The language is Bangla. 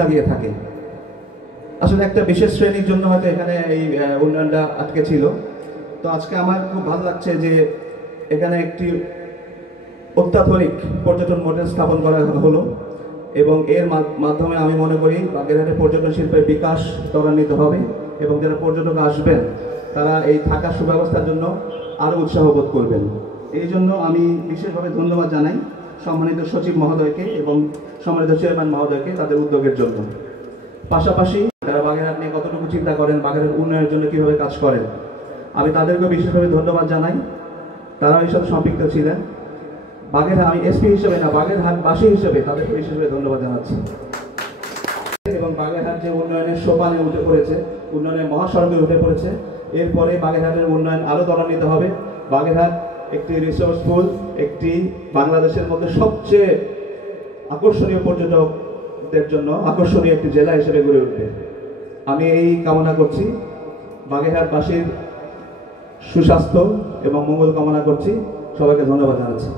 লাগিয়ে থাকে। আসলে একটা বিশেষ শ্রেণীর জন্য হয়তো এখানে এই উন্নয়নটা আটকে ছিল। তো আজকে আমার খুব ভালো লাগছে যে এখানে একটি অত্যাধুনিক পর্যটন মডেল স্থাপন করা হলো এবং এর মাধ্যমে আমি মনে করি বাগেরহাটের পর্যটন শিল্পের বিকাশ ত্বরান্বিত হবে এবং যারা পর্যটক আসবেন তারা এই থাকার সুব্যবস্থার জন্য আরও উৎসাহ বোধ করবেন। এই জন্য আমি বিশেষভাবে ধন্যবাদ জানাই সম্মানিত সচিব মহোদয়কে এবং সম্মানিত চেয়ারম্যান মহোদয়কে তাদের উদ্যোগের জন্য। পাশাপাশি তারা বাগেরহাট নিয়ে কতটুকু চিন্তা করেন, বাগেরহাট উন্নয়নের জন্য কীভাবে কাজ করেন, আমি তাদেরকেও বিশেষভাবে ধন্যবাদ জানাই। তারা এই সাথে সম্পৃক্ত ছিলেন। বাগেরহাট, আমি এসপি হিসেবে না, বাগেরহাটবাসী হিসেবে তাদেরকে বিশেষভাবে ধন্যবাদ জানাচ্ছি। এবং বাগেরহাট যে উন্নয়নের সোপানে উঠে পড়েছে, উন্নয়নের মহাসড়কে উঠে পড়েছে, এরপরে বাগেরহাটের উন্নয়ন আরও ত্বরান্বিত হবে। বাগেরহাট একটি রিসোর্সফুল, একটি বাংলাদেশের মধ্যে সবচেয়ে আকর্ষণীয় পর্যটকদের জন্য আকর্ষণীয় একটি জেলা হিসেবে গড়ে উঠবে। আমি এই কামনা করছি, বাগেরহাটবাসীর সুস্বাস্থ্য এবং মঙ্গল কামনা করছি। সবাইকে ধন্যবাদ জানাচ্ছি।